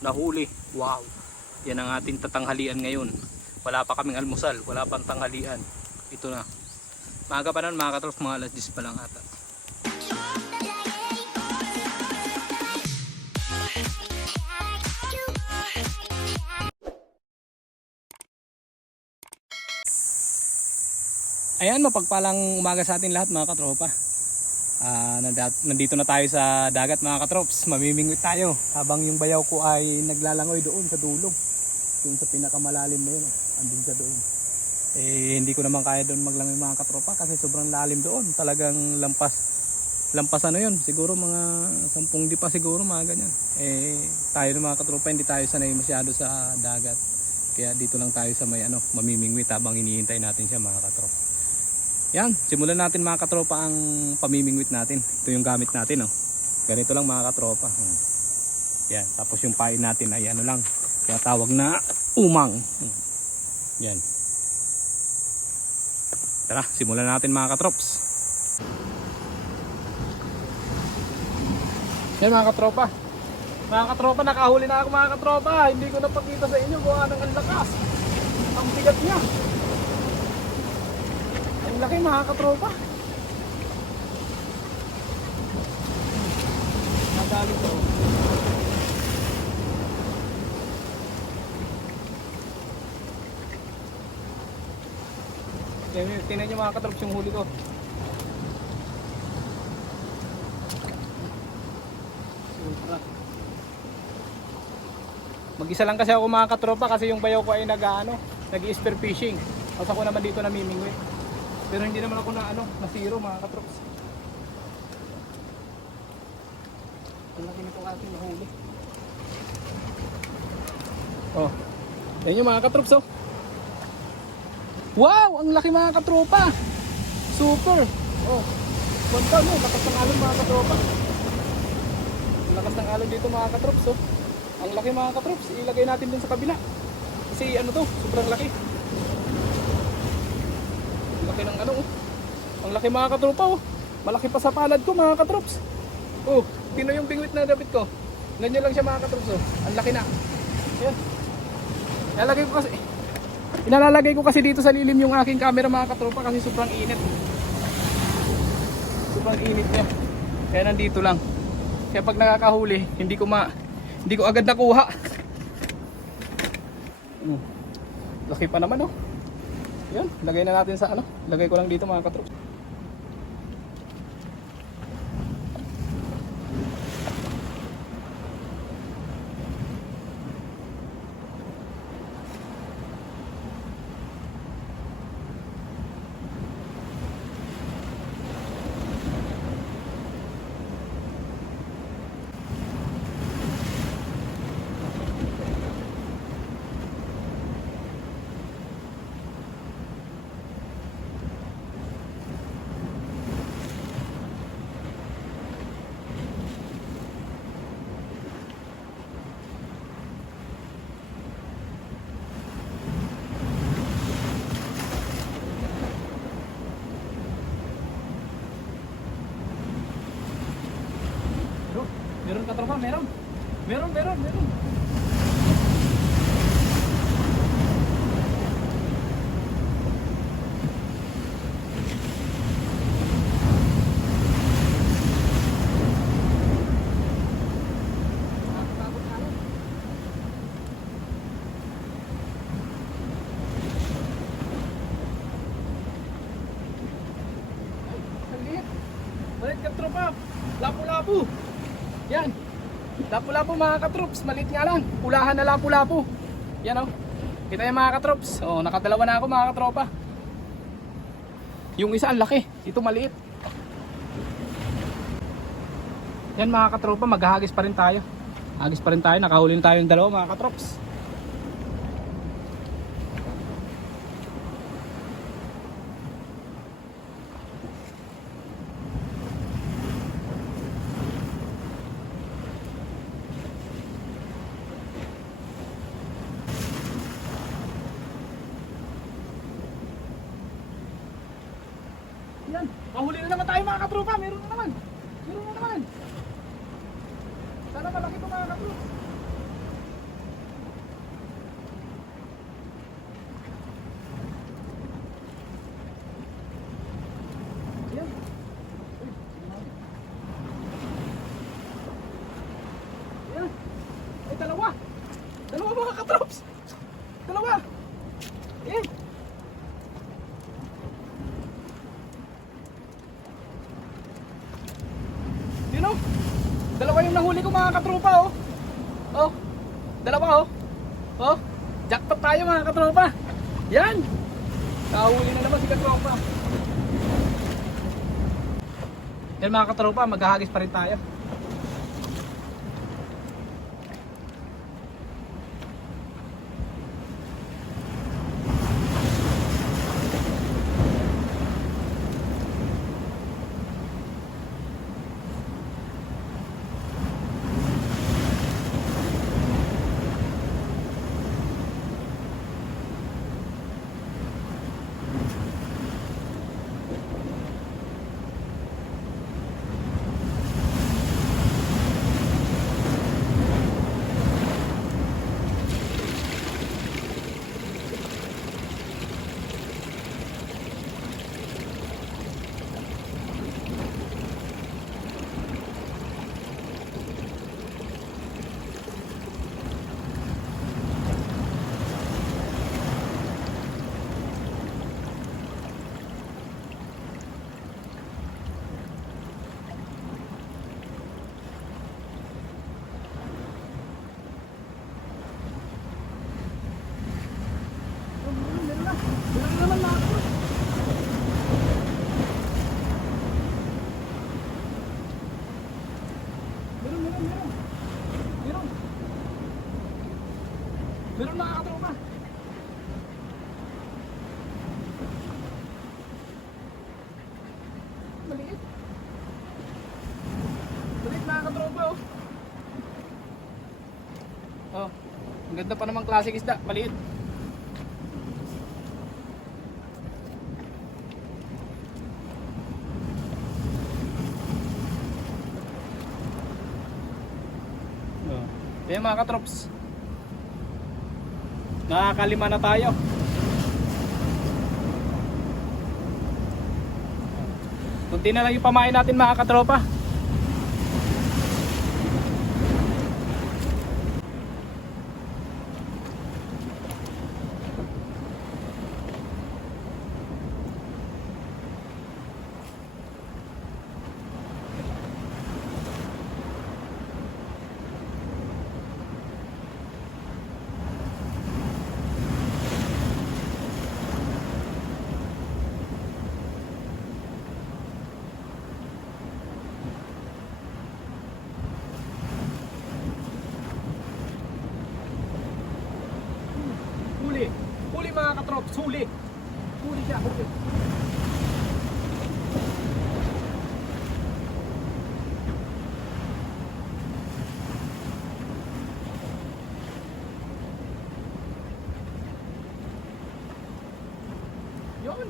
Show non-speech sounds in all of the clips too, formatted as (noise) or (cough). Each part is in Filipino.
nahuli. Wow. Yan ang ating tatanghalian ngayon. Wala pa kaming almusal, wala pang tanghalian. Ito na. Maaga pa nun, mga katrops, mga alas 10 pa lang ata. Ayan, mapagpalang umaga sa atin lahat mga katropa. Nanda- nandito na tayo sa dagat mga katrops. Mamimingwit tayo habang yung bayaw ko ay naglalangoy doon sa dulo. Doon sa pinakamalalim na yun. Andun siya doon. Eh, hindi ko naman kaya doon maglangoy mga katropa kasi sobrang lalim doon. Talagang lampas lampas ano yun siguro mga sampung di pa siguro mga ganyan eh tayo mga katropa hindi tayo sanay masyado sa dagat kaya dito lang tayo sa may ano mamimingwit habang hinihintay natin siya mga katropa yan, simulan natin mga katropa ang pamimingwit natin. Ito yung gamit natin, oh. Ganito lang mga katropa. Hmm. Yan, tapos yung pain natin ay ano lang, kaya tawag na umang. Yan. Tara, simulan natin mga katrops. Yan mga katropa. Mga katropa, nakahuli na ako mga katropa. Hindi ko napakita sa inyo kung anong ang lakas. Ang bigat niya. Ang laki mga katropa. Nadali ko. Tingnan nyo mga katrops yung huli ko. Mag-isa lang kasi ako mga katropa kasi yung bayaw ko ay nag-ano, nag-spear fishing. Tapos ako naman dito namimingwit. Pero hindi naman ako na ano, na zero mga katrops. Ang laki nito ating nahuli. Oh. Yan yung mga katrops oh. Wow! Ang laki mga katropa! Super! Oh. Punta no, lakas ng alon mga katropa. Lakas ng alon dito mga katrops oh. Ang laki mga katrops, ilagay natin dun sa kabila. Kasi ano to, sobrang laki. Laki ng ano oh. Ang laki mga katropa oh. Malaki pa sa palad ko mga katrops. Oh, tino yung bingwit na dapat ko. Ganyan lang siya mga katrops oh. Ang laki na. Ayan. Ilalagay ko kasi Inalalagay ko kasi dito sa lilim yung aking camera mga katropa kasi sobrang init. Sobrang init niya. Kaya nandito lang. Kaya pag nakakahuli, hindi ko ma hindi ko agad nakuha. Hmm. Laki pa naman oh. Yan, lagay na natin sa ano. Lagay ko lang dito mga katropa. Meron ka tropa, meron. Meron, meron, meron. Balik ka tropa. Lapu-lapu. Yan. Lapu-lapu mga katrops. Malit nga lang. Pulahan na lapu-lapu. Yan oh. Kita yung mga katrops. Oh, nakadalawa na ako mga katropa. Yung isa ang laki. Ito maliit. Yan mga katropa. Maghahagis pa rin tayo. Hagis pa rin tayo. Nakahuli na tayo yung dalawa mga katrops. Yan. Mahuli na naman tayo mga katropa. Meron na naman. Meron na naman. Sana malaki to mga katropa. katrops! Dalawa! Eh! Yun o! Dalawa yung nahuli ko mga katropa oh! Oh! Dalawa oh! Oh! Jackpot tayo mga katropa! Yan! Nakahuli na naman si katropa! Yan mga katropa, maghahagis pa rin tayo. Meron na. Meron na naman mga katropa. Meron, meron, meron. Meron. Meron mga katropa. Maliit. Maliit mga katropa oh. Oh, ganda pa namang klaseng isda, maliit. Oh. Yan mga katrops. Nakakalima na tayo. Kunti na lang yung pamain natin mga katropa. Huli. Huli mga katrops, huli. Huli siya, huli. Yun.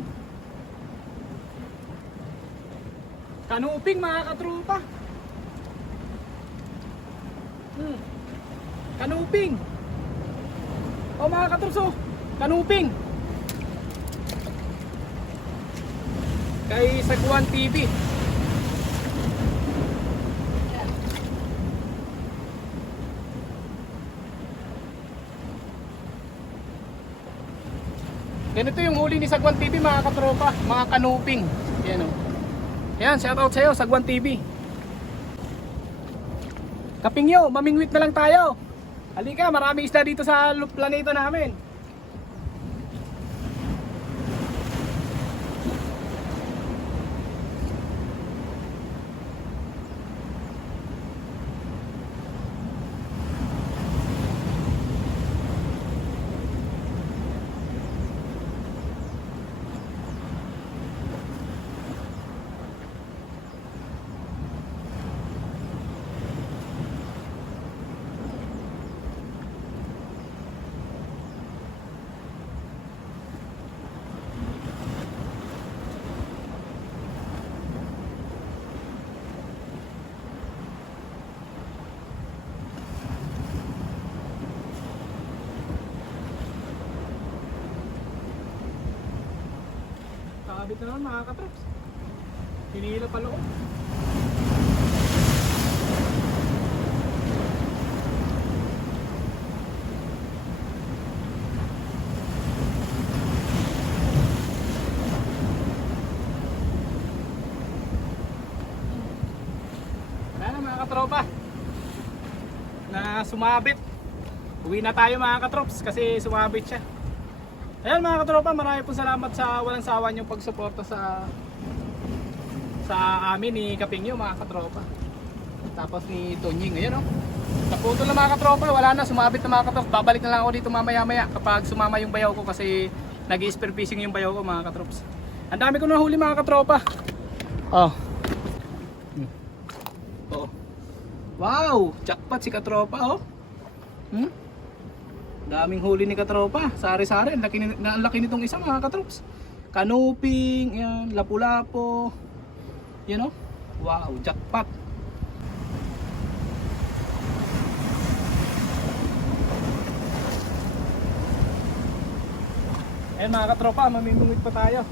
Kanuping mga katropa. Hmm. Kanuping. O mga katrops oh, kanuping. Kay Sagwan TV. Ganito yung huli ni Sagwan TV mga katropa, mga kanuping. Yan o. Yan, shoutout sa'yo, Sagwan TV. Kapingyo, mamingwit na lang tayo. Halika, maraming isda dito sa planeta namin. Sabit na naman mga katraps. Hinihila pa loob. katropa na sumabit uwi na tayo mga katrops kasi sumabit siya Ayan mga katropa, marami po salamat sa walang sawa niyong pagsuporta sa sa amin ni Kapingyo mga katropa. Tapos ni Tonying, ayan o. Naputo na mga katropa, wala na, sumabit na mga katropa. Babalik na lang ako dito mamaya maya kapag sumama yung bayaw ko kasi nag spear fishing yung bayaw ko mga katrops. Ang dami ko nahuli mga katropa. Oh. Hmm. Oh. Wow, jackpot si katropa oh. Hmm? Daming huli ni katropa. Sari-sari, ang laki, ang laki nitong isa mga katrops. Kanuping, yan, lapu-lapo. Yan oh. Wow, jackpot. Ayan mga katropa, mamimungit pa tayo.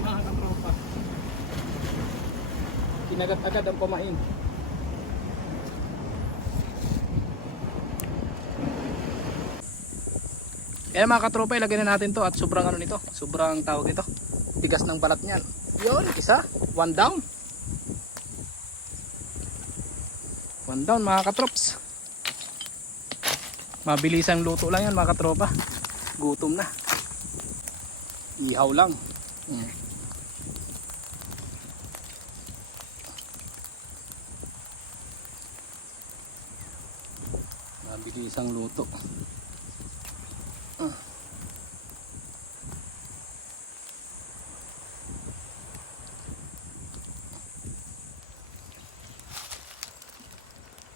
Mga katropa. Kinagat agad ang pamain. Yan mga katropa, ilagay na natin to at sobrang ano nito, sobrang tawag ito. Tigas ng balat niyan. Yun, isa, one down. One down mga katrops. Mabilisang luto lang yan mga katropa. Gutom na. Ihaw lang. Mm. Mabilis ang luto. Ah.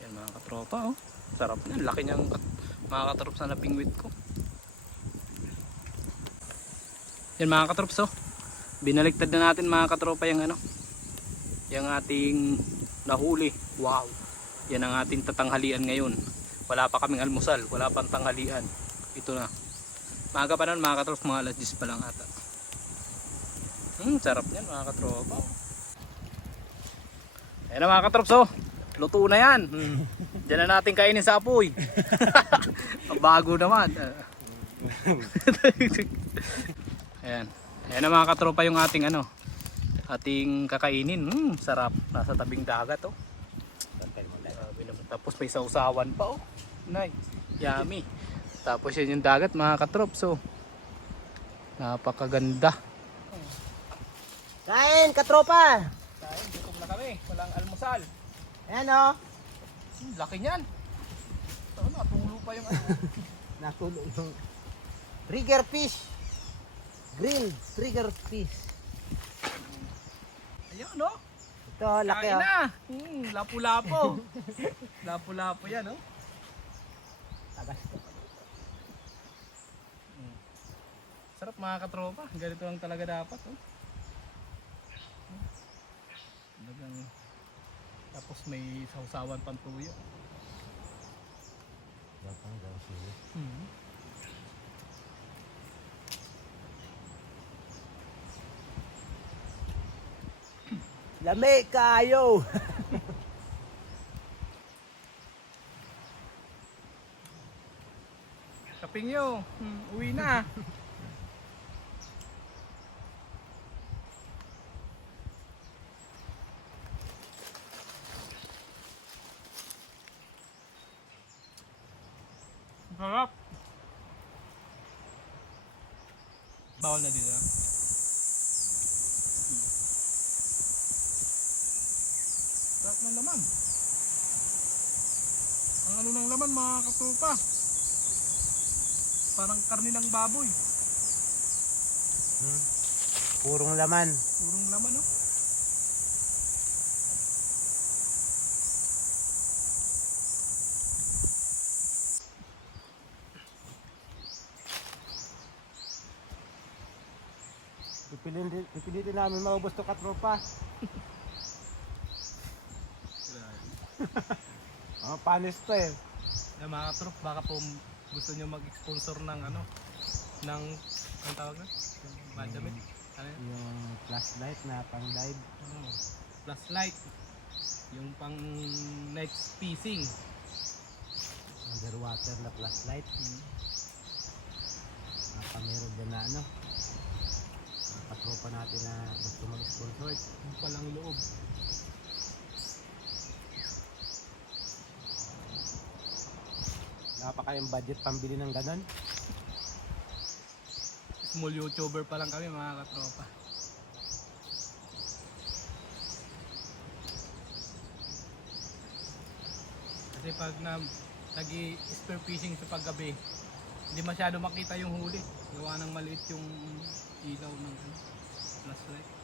Yan mga katropa oh. Sarap niyan. Laki niyang mga katrops na napingwit ko. Yan mga katrops oh. Binaliktad na natin mga katropa yung ano. Yung ating nahuli. Wow. Yan ang ating tatanghalian ngayon. Wala pa kaming almusal. Wala pang tanghalian. Ito na. Maaga pa nun mga katrops. Mga alas 10 pa lang ata. Hmm, sarap niyan mga katropa. Ayan na mga katrops oh. Luto na yan. Hmm. (laughs) Diyan na natin kainin sa apoy. (laughs) Ang Bago naman. (laughs) Ayan. Ayan na mga katropa yung ating ano. Ating kakainin. Hmm, sarap. Nasa tabing dagat oh. Tapos may sausawan pa oh. Nice. Yummy. Tapos yan yung dagat mga katrops oh. Napakaganda. Kain, katropa! Kain, gutom na kami. Walang almusal. Ayan o. Hmm, laki niyan. Ito, natulog pa yung ano. (laughs) Natulog yung trigger fish. Grilled trigger fish. Ayun, no? Ito, laki Kain oh. na. Hmm, lapu-lapo. (laughs) lapu-lapo yan, no? Tagas ko. Sarap mga katropa. Ganito lang talaga dapat, oh. Talagang tapos may sausawan pang tuyo. Datang daw siya. Hmm. Lami kayo. (laughs) Kaping nyo. Hmm, uwi na. Sarap. Bawal na dito. Sarap ng laman. Ang ano ng laman mga katupa. Parang karni ng baboy. Hmm. Purong laman. Purong laman, no? Pipilitin, pipilitin namin maubos to katropa. (laughs) (laughs) Oh, panis to eh. Na mga katrop, baka po gusto nyo mag-sponsor ng ano, ng, ang tawag na? Yung Madamit. Ano yun? Yung flashlight na pang dive. Ano? Flashlight. Yung pang night fishing. Underwater na flashlight. Hmm. Baka meron dyan na ano. Mga Katropa natin na gusto mag-sponsor. Yung palang loob. Wala pa kayong budget pambili ng ganon. Small YouTuber pa lang kami mga katropa. Kasi pag na nagi spear fishing sa paggabi, hindi masyado makita yung huli. Gawa ng maliit yung ilaw ng ano, flashlight.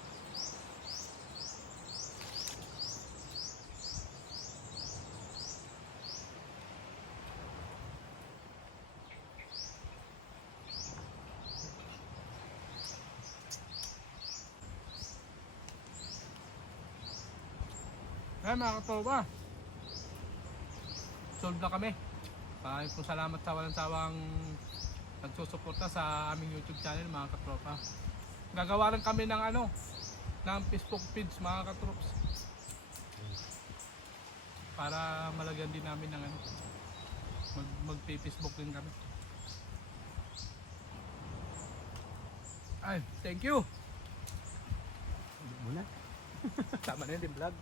Kaya mga katropa, solve na kami. Maraming pong salamat sa walang sawang nagsusuporta sa aming YouTube channel mga katropa. Gagawa rin kami ng ano, ng Facebook feeds mga katrops. Para malagyan din namin ng ano, mag, mag-Facebook din kami. Ay, thank you! Muna. (laughs) Tama na yun din vlog.